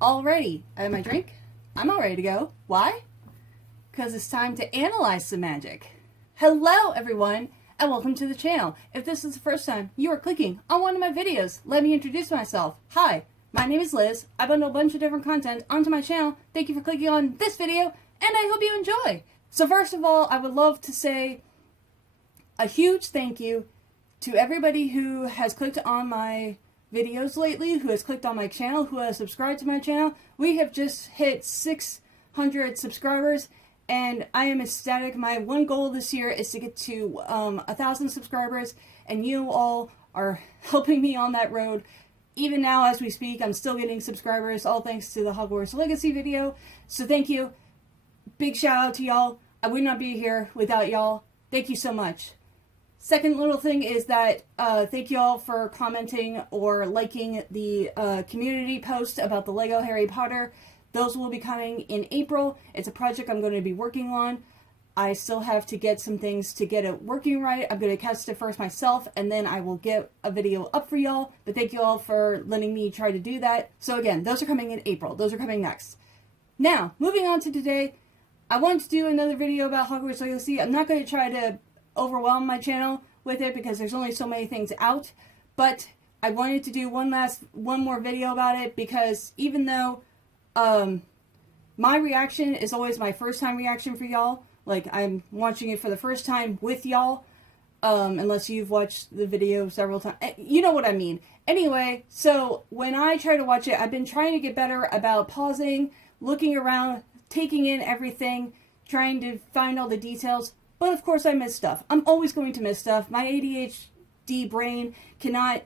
Alrighty, I have my drink. I'm all ready to go. Why? Because it's time to analyze some magic. Hello, everyone, and welcome to the channel. If this is the first time you are clicking on one of my videos, let me introduce myself. Hi, my name is Liz. I bundle a bunch of different content onto my channel. Thank you for clicking on this video, and I hope you enjoy. So first of all, I would love to say a huge thank you to everybody who has clicked on my videos lately, who has clicked on my channel, who has subscribed to my channel. We have just hit 600 subscribers, and I am ecstatic. My one goal this year is to get to 1,000 subscribers, and you all are helping me on that road. Even now, as we speak, I'm still getting subscribers, all thanks to the Hogwarts Legacy video. So thank you. Big shout out to y'all. I would not be here without y'all. Thank you so much. Second little thing is that thank you all for commenting or liking the community post about the Lego Harry Potter. Those will be coming in April. It's a project I'm going to be working on. I still have to get some things to get it working right. I'm going to test it first myself, and then I will get a video up for y'all. But thank you all for letting me try to do that. So again, those are coming in April. Those are coming next. Now, moving on to today, I wanted to do another video about Hogwarts Legacy. I'm not going to try to overwhelm my channel with it because there's only so many things out. But I wanted to do one more video about it because even though my reaction is always my first time reaction for y'all, like I'm watching it for the first time with y'all, unless you've watched the video several times. You know what I mean. Anyway, so when I try to watch it, I've been trying to get better about pausing, looking around, taking in everything, trying to find all the details. But of course I miss stuff. I'm always going to miss stuff. My ADHD brain cannot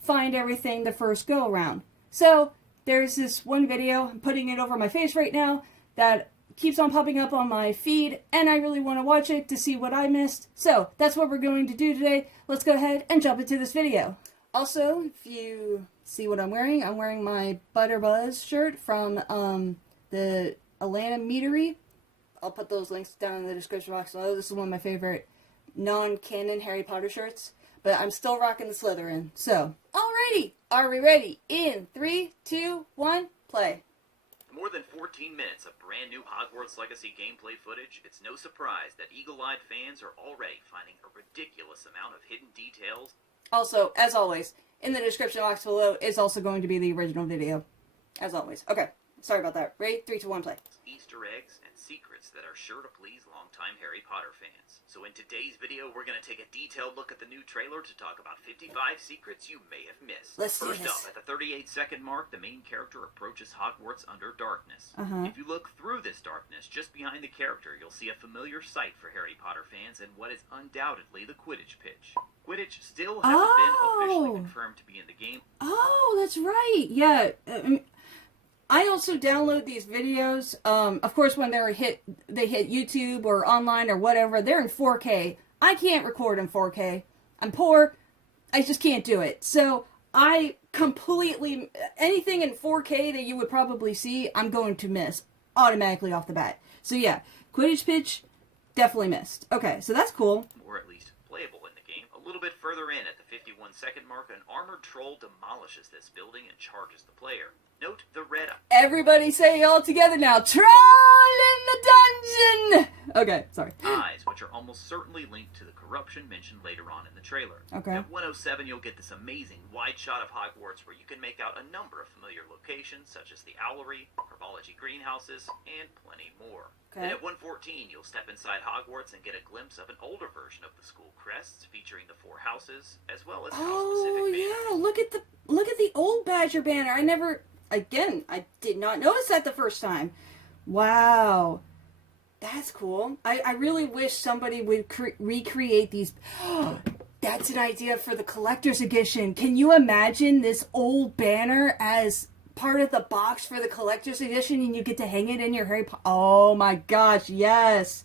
find everything the first go around. So there's this one video, I'm putting it over my face right now, that keeps on popping up on my feed, and I really want to watch it to see what I missed. So that's what we're going to do today. Let's go ahead and jump into this video. Also, if you see what I'm wearing my Butterbuzz shirt from the Atlanta Meadery. I'll put those links down in the description box below. This is one of my favorite non-canon Harry Potter shirts. But I'm still rocking the Slytherin. So, alrighty! Are we ready? In 3, 2, 1, play. More than 14 minutes of brand new Hogwarts Legacy gameplay footage, it's no surprise that eagle-eyed fans are already finding a ridiculous amount of hidden details. Also, as always, in the description box below is also going to be the original video. As always. Okay, sorry about that. Ready? 3, 2, 1, play. Easter eggs and secrets that are sure to please longtime Harry Potter fans. So in today's video, we're going to take a detailed look at the new trailer to talk about 55 secrets you may have missed. Let's do First this. up, at the 38-second mark, the main character approaches Hogwarts under darkness. If you look through this darkness, just behind the character, you'll see a familiar sight for Harry Potter fans and what is undoubtedly the Quidditch pitch. Quidditch still hasn't been officially confirmed to be in the game. Oh, that's right. Yeah. I also download these videos. Of course, when they hit YouTube or online or whatever, they're in 4K. I can't record in 4K. I'm poor. I just can't do it. So I completely, anything in 4K that you would probably see, I'm going to miss automatically off the bat. So yeah, Quidditch pitch, definitely missed. Okay, so that's cool. Or at least playable in the game. A little bit further in, at the 51-second mark, an armored troll demolishes this building and charges the player. Note the red. Everybody say it all together now. Troll in the dungeon! Okay, sorry. Eyes, which are almost certainly linked to the corruption mentioned later on in the trailer. Okay. At 107, you'll get this amazing wide shot of Hogwarts where you can make out a number of familiar locations, such as the Owlery, herbology greenhouses, and plenty more. Okay. And at 114, you'll step inside Hogwarts and get a glimpse of an older version of the school crests, featuring the 4 houses, as well as house-specific banners. Yeah, look at the old Badger banner. I did not notice that the first time. Wow. That's cool. I really wish somebody would recreate these. That's an idea for the collector's edition. Can you imagine this old banner as part of the box for the collector's edition and you get to hang it in your Harry Potter? Oh my gosh, yes.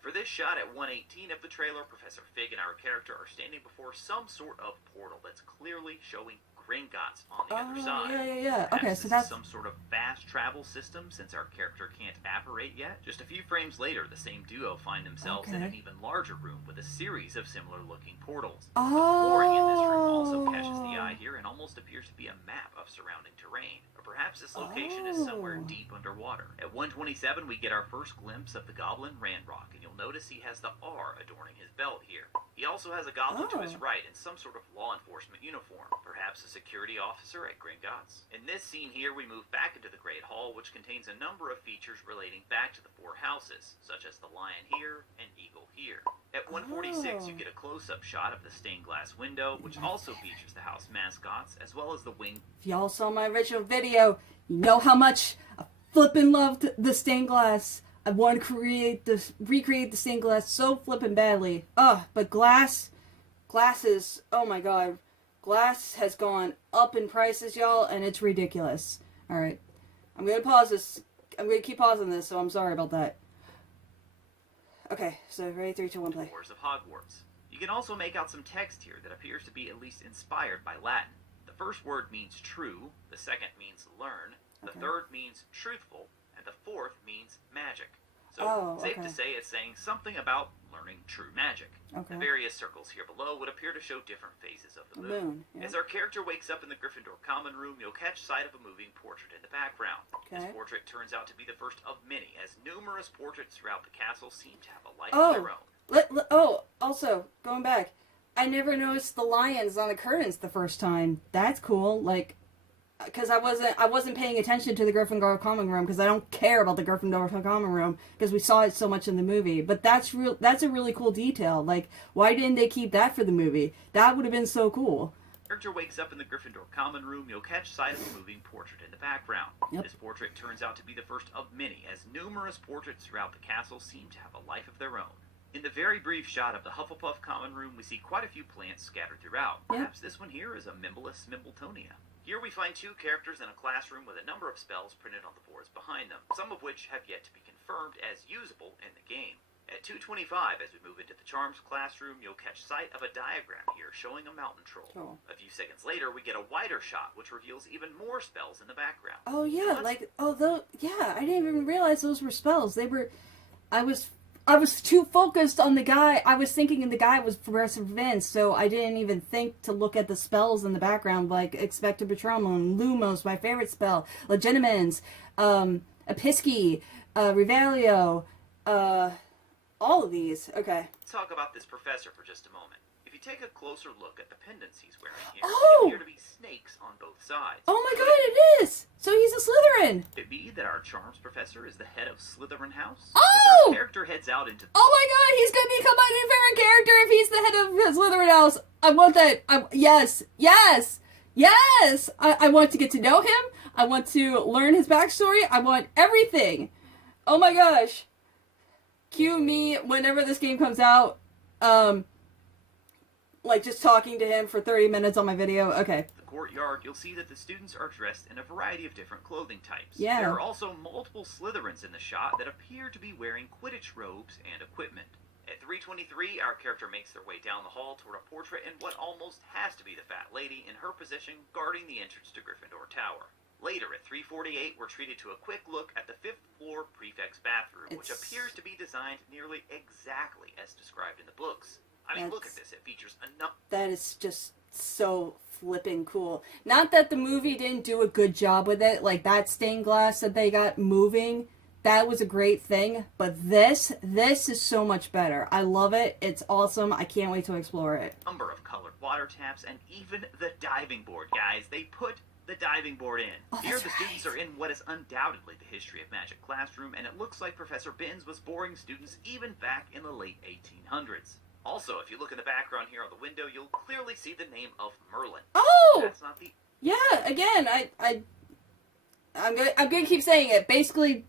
For this shot at 118 of the trailer, Professor Fig and our character are standing before some sort of portal that's clearly showing Gringotts on the other side. Yeah. Perhaps Okay, so this that's is some sort of fast travel system since our character can't apparate yet. Just a few frames later, the same duo find themselves in an even larger room with a series of similar looking portals. The flooring in this room also catches the eye here and almost appears to be a map of surrounding terrain. Or perhaps Perhaps this location is somewhere deep underwater. At 127, we get our first glimpse of the goblin Ranrock, and you'll notice he has the R adorning his belt here. He also has a goblin to his right in some sort of law enforcement uniform, perhaps a security officer at Gringotts. In this scene here, we move back into the Great Hall, which contains a number of features relating back to the four houses, such as the lion here and eagle here. At 146, you get a close-up shot of the stained glass window, which also features the house mascots, as well as the wing. If y'all saw my original video, you know how much I flippin' loved the stained glass. I want to recreate the stained glass so flippin' badly. But glass is, oh my god. Glass has gone up in prices, y'all, and it's ridiculous. Alright. I'm going to pause this. I'm going to keep pausing this, so I'm sorry about that. Okay, so ready, 3, 2, 1, play. Doors of Hogwarts. You can also make out some text here that appears to be at least inspired by Latin. The first word means true, the second means learn, the third means truthful, and the fourth means magic. So, safe to say it's saying something about learning true magic. The various circles here below would appear to show different phases of the moon. As our character wakes up in the Gryffindor common room, you'll catch sight of a moving portrait in the background. This portrait turns out to be the first of many, as numerous portraits throughout the castle seem to have a life of their own. Also, going back, I never noticed the lions on the curtains the first time. That's cool, like, because I wasn't paying attention to the Gryffindor common room, because I don't care about the Gryffindor common room, because we saw it so much in the movie. But that's a really cool detail. Like, why didn't they keep that for the movie? That would have been so cool. Character wakes up in the Gryffindor common room, you'll catch sight of a moving portrait in the background. This portrait turns out to be the first of many, as numerous portraits throughout the castle seem to have a life of their own. In the very brief shot of the Hufflepuff common room, we see quite a few plants scattered throughout. Perhaps this one here is a Mimbless Mimbletonia. Here we find two characters in a classroom with a number of spells printed on the boards behind them, some of which have yet to be confirmed as usable in the game. At 225, as we move into the Charms classroom, you'll catch sight of a diagram here showing a mountain troll. A few seconds later, we get a wider shot, which reveals even more spells in the background. Oh yeah, I didn't even realize those were spells. I was too focused on the guy. I was thinking the guy was Professor Vince, so I didn't even think to look at the spells in the background, like Expecto Patronum, Lumos, my favorite spell, Legitimens, Episci, Revelio, all of these. Okay. Let's talk about this professor for just a moment. If you take a closer look at the pendants he's wearing here, they appear to be snakes on both sides. Oh my god, it is! So he's a Slytherin! Could it be that our Charms professor is the head of Slytherin House? Oh! As our character heads out into... Oh my god, he's gonna become my new favorite character if he's the head of Slytherin House! I want that! Yes! I want to get to know him, I want to learn his backstory, I want everything! Oh my gosh! Cue me whenever this game comes out, like just talking to him for 30 minutes on my video. Okay. The courtyard, you'll see that the students are dressed in a variety of different clothing types. Yeah. There are also multiple Slytherins in the shot that appear to be wearing Quidditch robes and equipment. At 323, our character makes their way down the hall toward a portrait in what almost has to be the Fat Lady in her position guarding the entrance to Gryffindor Tower. Later, at 348, we're treated to a quick look at the 5th floor prefect's bathroom, which appears to be designed nearly exactly as described in the books. I mean, look at this. It features enough... That is just so flipping cool. Not that the movie didn't do a good job with it. Like, that stained glass that they got moving, that was a great thing. But this is so much better. I love it. It's awesome. I can't wait to explore it. Number of colored water taps and even the diving board, guys. They put the diving board in. Here the students are in what is undoubtedly the history of magic classroom, and it looks like Professor Binns was boring students even back in the late 1800s. Also, if you look in the background here on the window, you'll clearly see the name of Merlin. Oh! That's not the... Yeah, again, I'm gonna keep saying it. Basically,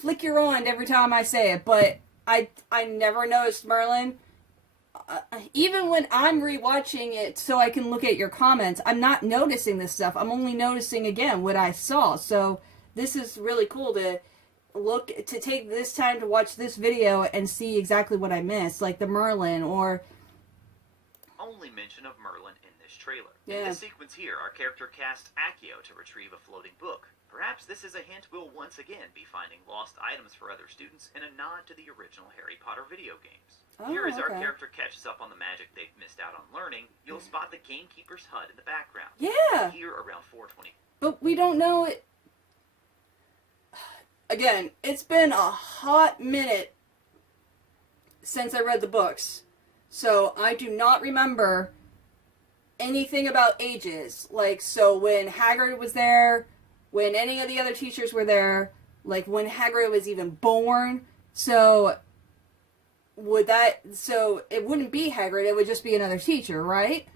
flick your wand every time I say it, but I never noticed Merlin. Even when I'm rewatching it so I can look at your comments, I'm not noticing this stuff. I'm only noticing, again, what I saw. So, this is really cool to take this time to watch this video and see exactly what I missed, like the Merlin or... Only mention of Merlin in this trailer. Yeah. In this sequence here, our character casts Accio to retrieve a floating book. Perhaps this is a hint we'll once again be finding lost items for other students in a nod to the original Harry Potter video games. Here, as our character catches up on the magic they've missed out on learning, you'll spot the gamekeeper's hut in the background. Yeah! Here, around 420. But we don't know it. Again, it's been a hot minute since I read the books. So I do not remember anything about ages. Like, so when Hagrid was there, when any of the other teachers were there, like when Hagrid was even born. So so it wouldn't be Hagrid, it would just be another teacher, right?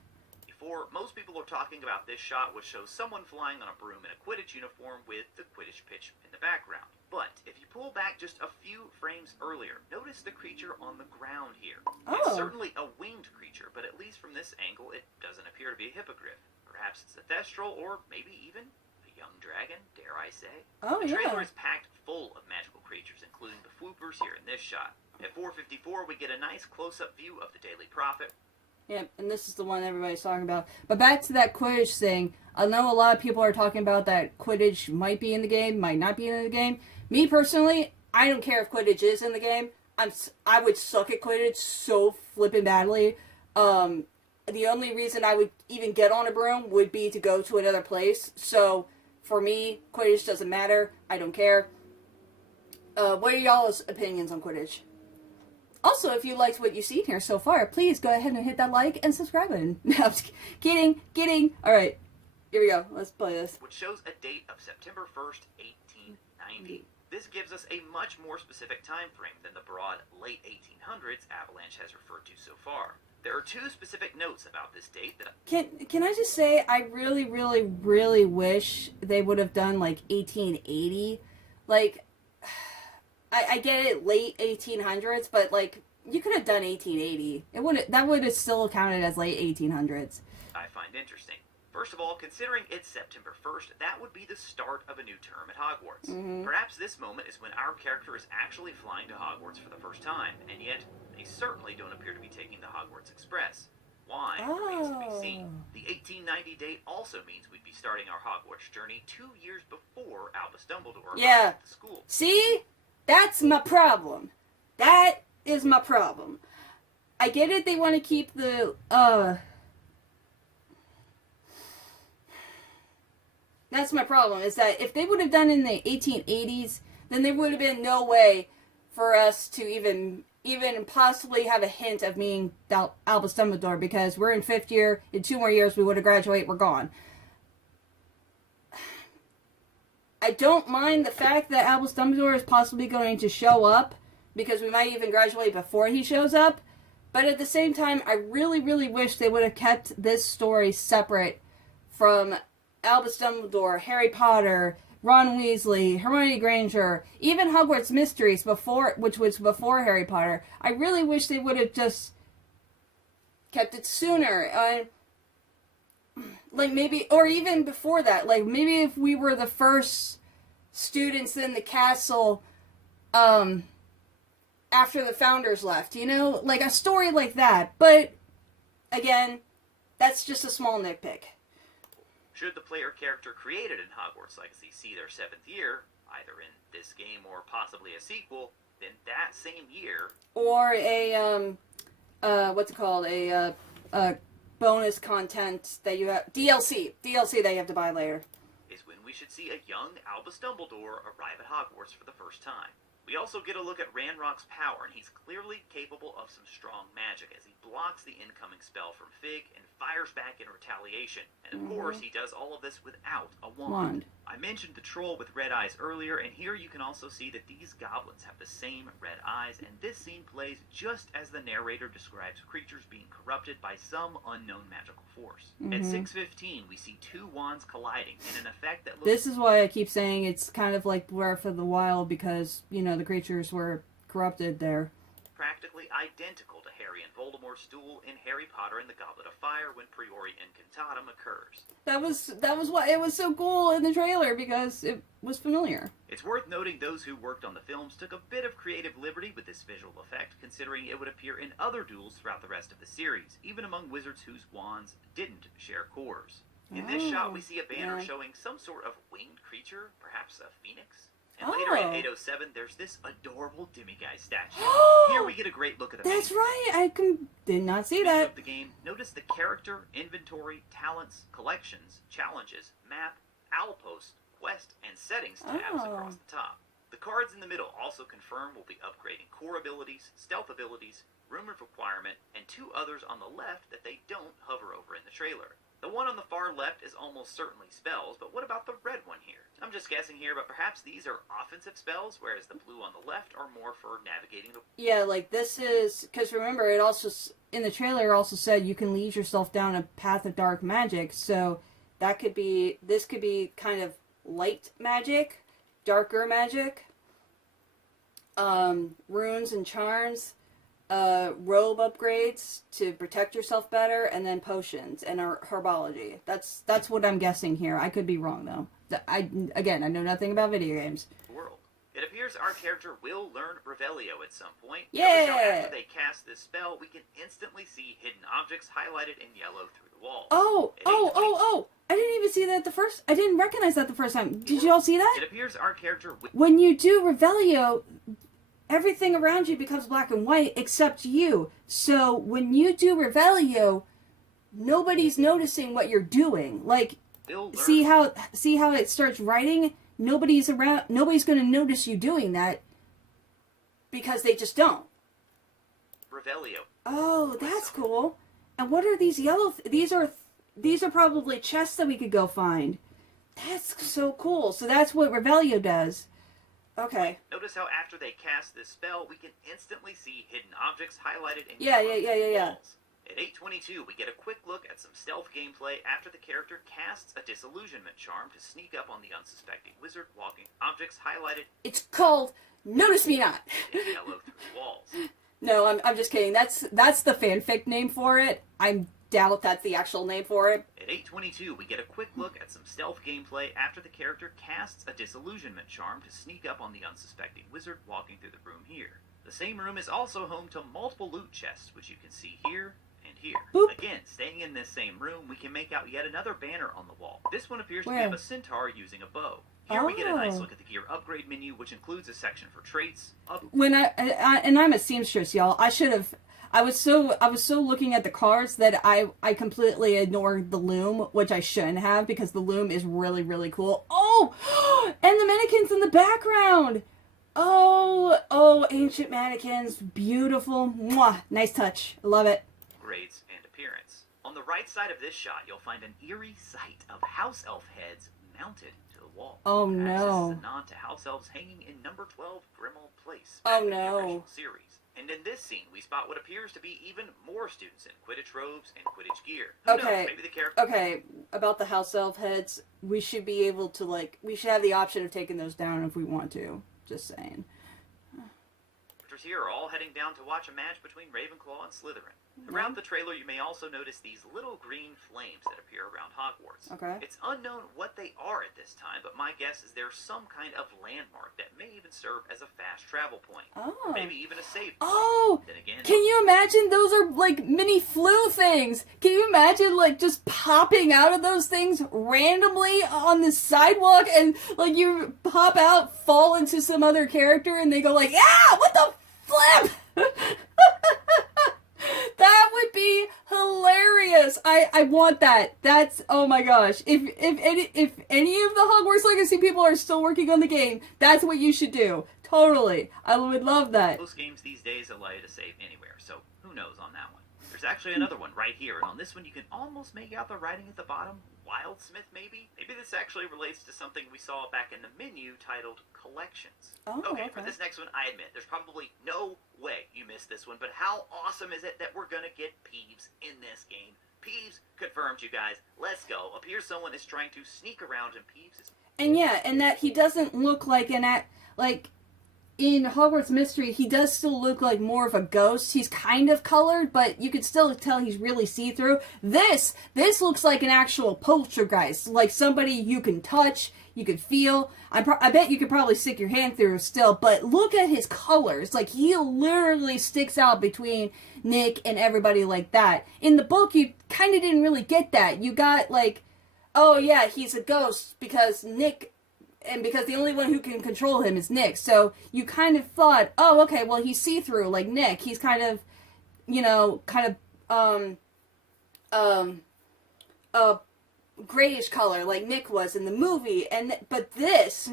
Before, most people are talking about this shot, which shows someone flying on a broom in a Quidditch uniform with the Quidditch pitch in the background. But if you pull back just a few frames earlier, notice the creature on the ground here. Oh. It's certainly a winged creature, but at least from this angle, it doesn't appear to be a hippogriff. Perhaps it's a thestral, or maybe even a young dragon, dare I say. Oh, the trailer yeah. is packed full of magical creatures, including the Floopers here in this shot. At 4:54, we get a nice close-up view of the Daily Prophet. Yep, and this is the one everybody's talking about. But back to that Quidditch thing, I know a lot of people are talking about that Quidditch might be in the game, might not be in the game. Me personally, I don't care if Quidditch is in the game. I would suck at Quidditch so flippin' badly. The only reason I would even get on a broom would be to go to another place. So, for me, Quidditch doesn't matter. I don't care. What are y'all's opinions on Quidditch? Also, if you liked what you've seen here so far, please go ahead and hit that like and subscribe button. No, I'm just kidding. Alright, here we go. Let's play this. Which shows a date of September 1st, 1890. This gives us a much more specific time frame than the broad late 1800s Avalanche has referred to so far. There are two specific notes about this date that... Can I just say, I really, really, really wish they would have done, like, 1880. Like... I get it, late 1800s, but, like, you could have done 1880. That would have still counted as late 1800s. I find interesting. First of all, considering it's September 1st, that would be the start of a new term at Hogwarts. Mm-hmm. Perhaps this moment is when our character is actually flying to Hogwarts for the first time, and yet they certainly don't appear to be taking the Hogwarts Express. Why remains to be seen. The 1890 date also means we'd be starting our Hogwarts journey 2 years before Albus Dumbledore arrived at the school. See? That's my problem. That is my problem. I get it, they want to keep the, That's my problem, is that if they would have done it in the 1880s, then there would have been no way for us to even possibly have a hint of meeting Albus Dumbledore, because we're in 5th year, in 2 more years we would have graduated, we're gone. I don't mind the fact that Albus Dumbledore is possibly going to show up, because we might even graduate before he shows up, but at the same time, I really, really wish they would have kept this story separate from Albus Dumbledore, Harry Potter, Ron Weasley, Hermione Granger, even Hogwarts Mysteries, which was before Harry Potter. I really wish they would have just kept it sooner. Like, maybe, or even before that, like, maybe if we were the first students in the castle, after the founders left, you know? Like, a story like that. But, again, that's just a small nitpick. Should the player character created in Hogwarts Legacy see their 7th year, either in this game or possibly a sequel, then that same year... Or a, what's it called? A bonus content that you have, DLC that you have to buy later, is when we should see a young Albus Dumbledore arrive at Hogwarts for the first time. We also get a look at Ranrock's power, and he's clearly capable of some strong magic as he blocks the incoming spell from Fig and fires back in retaliation. And of course, he does all of this without a wand. I mentioned the troll with red eyes earlier, and here you can also see that these goblins have the same red eyes, and this scene plays just as the narrator describes creatures being corrupted by some unknown magical force. At 6:15, we see two wands colliding in an effect that looks... This is why I keep saying it's kind of like Breath of the Wild, because, you know, the creatures were corrupted there. Practically identical to Harry and Voldemort's duel in Harry Potter and the Goblet of Fire when Priori Incantatem occurs. That was why it was so cool in the trailer, because it was familiar. It's worth noting those who worked on the films took a bit of creative liberty with this visual effect, considering it would appear in other duels throughout the rest of the series, even among wizards whose wands didn't share cores. In this shot, we see a banner showing some sort of winged creature, perhaps a phoenix. And later in 807, there's this adorable demiguise statue. Here we get a great look at the That's right, I did not see Speaking that. of the game, notice the character, inventory, talents, collections, challenges, map, outpost, quest, and settings tabs across the top. The cards in the middle also confirm we'll be upgrading core abilities, stealth abilities, room of requirement, and 2 others on the left that they don't hover over in the trailer. The one on the far left is almost certainly spells, but what about the red one here? I'm just guessing here, but perhaps these are offensive spells, whereas the blue on the left are more for navigating the... Yeah, like this is... Because remember, it also... In the trailer, it also said you can lead yourself down a path of dark magic, so that could be... This could be kind of light magic, darker magic, runes and charms, robe upgrades to protect yourself better, and then potions and herbology. That's what I'm guessing here. I could be wrong though. I know nothing about video games. World. It appears our character will learn Revelio at some point. Yeah. So after they cast this spell, we can instantly see hidden objects highlighted in yellow through the walls. Oh! I didn't even see that I didn't recognize that the first time. Did you all see that? It appears our character when you do Revelio, everything around you becomes black and white except you. So when you do Revelio, nobody's noticing what you're doing. Like, see how it starts writing? Nobody's around. Nobody's going to notice you doing that because they just don't. Revelio. Oh, that's cool. And what are these yellow? These are probably chests that we could go find. That's so cool. So that's what Revelio does. Okay. Notice how after they cast this spell, we can instantly see hidden objects highlighted in yeah. walls. At 8:22, we get a quick look at some stealth gameplay after the character casts a disillusionment charm to sneak up on the unsuspecting wizard walking objects highlighted. It's called Notice Me Not. In yellow through the walls. No, I'm just kidding. That's the fanfic name for it. I doubt that's the actual name for it. At 8:22, we get a quick look at some stealth gameplay after the character casts a disillusionment charm to sneak up on the unsuspecting wizard walking through the room here. The same room is also home to multiple loot chests, which you can see here and here. Boop. Again, staying in this same room, we can make out yet another banner on the wall. This one appears to Where? have a centaur using a bow. Here we get a nice look at the gear upgrade menu, which includes a section for traits. When and I'm a seamstress, y'all. I was so looking at the cards that I completely ignored the loom, which I shouldn't have because the loom is really, really cool. Oh, and the mannequins in the background. Oh, ancient mannequins, beautiful. Mwah, nice touch. Love it. Grades and appearance. On the right side of this shot, you'll find an eerie sight of house elf heads mounted to the wall. Oh Perhaps no. This is a nod to house elves hanging in number 12 Grimmauld Place. Oh In the no. original series. And in this scene, we spot what appears to be even more students in Quidditch robes and Quidditch gear. Who knows? Maybe the character... Okay, about the house elf heads, we should be able to, we should have the option of taking those down if we want to. Just saying. Characters here are all heading down to watch a match between Ravenclaw and Slytherin. Throughout the trailer, you may also notice these little green flames that appear around Hogwarts. Okay. It's unknown what they are at this time, but my guess is they're some kind of landmark that may even serve as a fast travel point. Oh. Maybe even a save point. Oh! Then again, Can you imagine? Those are like mini flu things. Can you imagine just popping out of those things randomly on the sidewalk and you pop out, fall into some other character and they go ah, what the flip? That would be hilarious. I want that. That's, oh my gosh. If any of the Hogwarts Legacy people are still working on the game, that's what you should do. Totally. I would love that. Most games these days allow you to save anywhere, so who knows on that one. There's actually another one right here, and on this one you can almost make out the writing at the bottom. Wildsmith, maybe? Maybe this actually relates to something we saw back in the menu titled Collections. Oh, okay, for this next one, I admit, there's probably no way you missed this one, but how awesome is it that we're gonna get Peeves in this game? Peeves confirmed, you guys. Let's go. Appears someone is trying to sneak around, and Peeves is... And yeah, and that he doesn't look like in Hogwarts Mystery, he does still look like more of a ghost. He's kind of colored, but you can still tell he's really see-through. This looks like an actual poltergeist, like somebody you can touch, you can feel. I bet you could probably stick your hand through still, but look at his colors. He literally sticks out between Nick and everybody like that. In the book, you kind of didn't really get that. You got oh yeah, he's a ghost because Nick... And because the only one who can control him is Nick. So you kind of thought, oh, okay, well, he's see-through like Nick. He's kind of, grayish color like Nick was in the movie, but this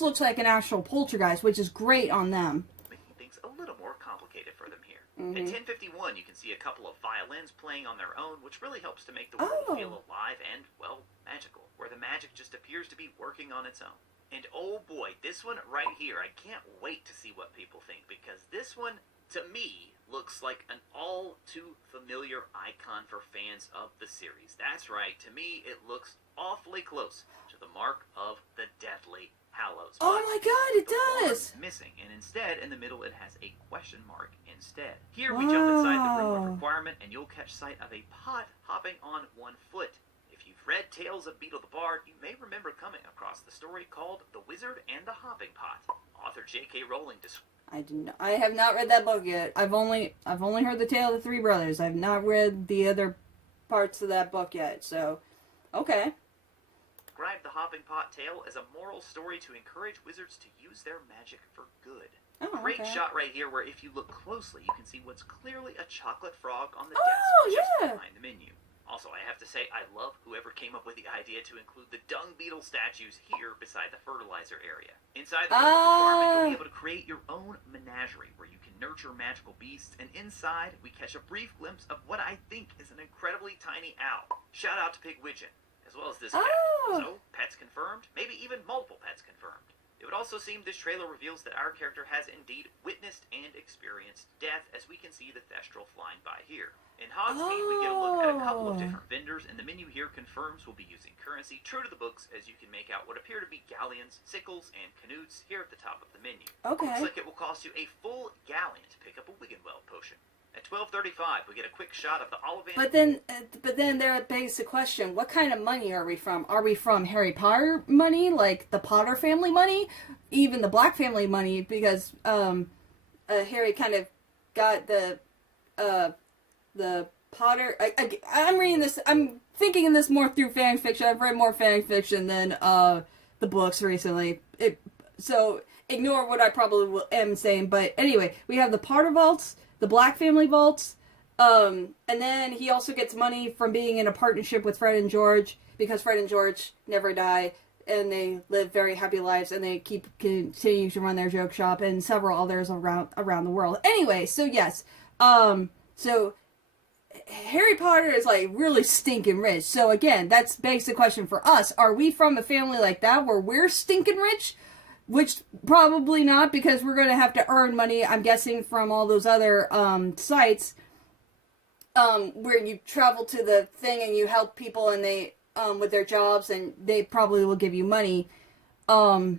looks like an actual poltergeist, which is great on them. Making things a little more complicated for them here. At 10:51, you can see a couple of violins playing on their own, which really helps to make the world feel alive and, well, magical, where the magic just appears to be working on its own. And oh boy, this one right here, I can't wait to see what people think, because this one, to me, looks like an all too familiar icon for fans of the series. That's right, to me, it looks awfully close to the Mark of the Deathly Hallows. Oh my god, it does! It's missing, and instead, in the middle, it has a question mark instead. Here we jump inside the room of requirement, and you'll catch sight of a pot hopping on one foot. If you've read Tales of Beetle the Bard, you may remember coming across the story called The Wizard and the Hopping Pot. Author J.K. Rowling I have not read that book yet. I've only heard the tale of the three brothers. I've not read the other parts of that book yet. So, okay. described the Hopping Pot tale as a moral story to encourage wizards to use their magic for good. Oh, Great okay. shot right here, where if you look closely, you can see what's clearly a chocolate frog on the desk just behind the menu. Also, I have to say, I love whoever came up with the idea to include the dung beetle statues here beside the fertilizer area. Inside the farm, you'll be able to create your own menagerie where you can nurture magical beasts, and inside, we catch a brief glimpse of what I think is an incredibly tiny owl. Shout out to Pig Widgeon, as well as this cat. So, pets confirmed, maybe even multiple pets confirmed. It would also seem this trailer reveals that our character has indeed witnessed and experienced death, as we can see the Thestral flying by here. In Hogsmeade, we get a look at a couple of different vendors, and the menu here confirms we'll be using currency true to the books, as you can make out what appear to be galleons, sickles, and canutes here at the top of the menu. Okay. Looks like it will cost you a full galleon to pick up a Wiggenweld potion. At 12:35, we get a quick shot of the Ollivander. But then there begs the question: what kind of money are we from? Are we from Harry Potter money, like the Potter family money, even the Black family money? Because Harry kind of got the Potter. I'm reading this. I'm thinking of this more through fan fiction. I've read more fan fiction than the books recently. So ignore what I probably am saying. But anyway, we have the Potter vaults, the Black family vaults, and then he also gets money from being in a partnership with Fred and George, because Fred and George never die, and they live very happy lives, and they continue to run their joke shop and several others around the world. Anyway, so yes, so Harry Potter is like really stinking rich. So again, that begs the question for us: are we from a family like that where we're stinking rich? Which probably not, because we're going to have to earn money, I'm guessing, from all those other sites where you travel to the thing and you help people and they with their jobs, and they probably will give you money. But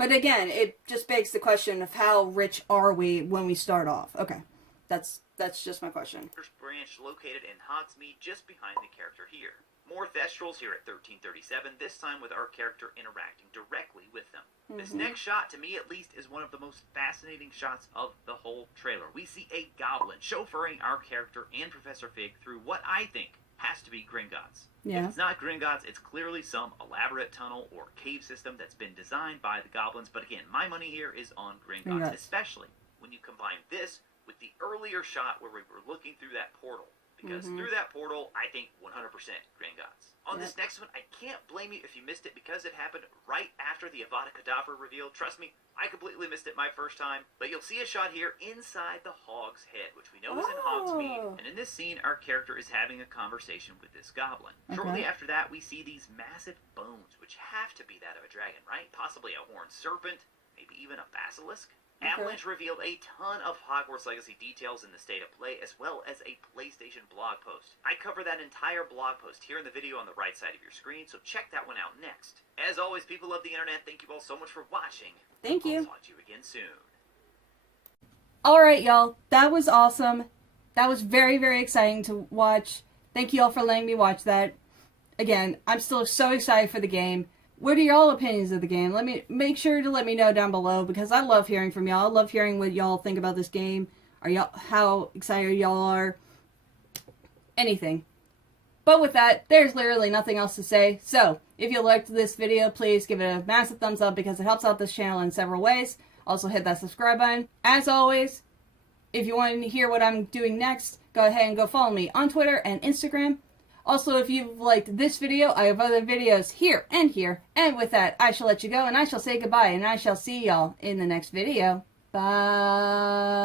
again, it just begs the question of how rich are we when we start off. Okay, that's just my question. Branch located in Hogsmeade, just behind the character here. More Thestrals here at 13:37, this time with our character interacting directly with them. This next shot, to me at least, is one of the most fascinating shots of the whole trailer. We see a goblin chauffeuring our character and Professor Fig through what I think has to be Gringotts. Yeah. If it's not Gringotts, it's clearly some elaborate tunnel or cave system that's been designed by the goblins. But again, my money here is on Gringotts, especially when you combine this with the earlier shot where we were looking through that portal. Because through that portal, I think 100% Gringotts. On this next one, I can't blame you if you missed it, because it happened right after the Avada Kedavra reveal. Trust me, I completely missed it my first time. But you'll see a shot here inside the Hog's Head, which we know is in Hogsmeade. And in this scene, our character is having a conversation with this goblin. Shortly after that, we see these massive bones, which have to be that of a dragon, right? Possibly a horned serpent, maybe even a basilisk. Avalanche revealed a ton of Hogwarts Legacy details in the State of Play, as well as a PlayStation blog post. I cover that entire blog post here in the video on the right side of your screen, so check that one out next. As always, people of the internet, thank you all so much for watching. Thank you. I'll talk to you again soon. Alright, y'all. That was awesome. That was very, very exciting to watch. Thank you all for letting me watch that. Again, I'm still so excited for the game. What are y'all opinions of the game? Make sure to let me know down below, because I love hearing from y'all. I love hearing what y'all think about this game. How excited y'all are. Anything. But with that, there's literally nothing else to say. So, if you liked this video, please give it a massive thumbs up, because it helps out this channel in several ways. Also, hit that subscribe button. As always, if you want to hear what I'm doing next, go ahead and go follow me on Twitter and Instagram. Also, if you've liked this video, I have other videos here and here. And with that, I shall let you go, and I shall say goodbye, and I shall see y'all in the next video. Bye.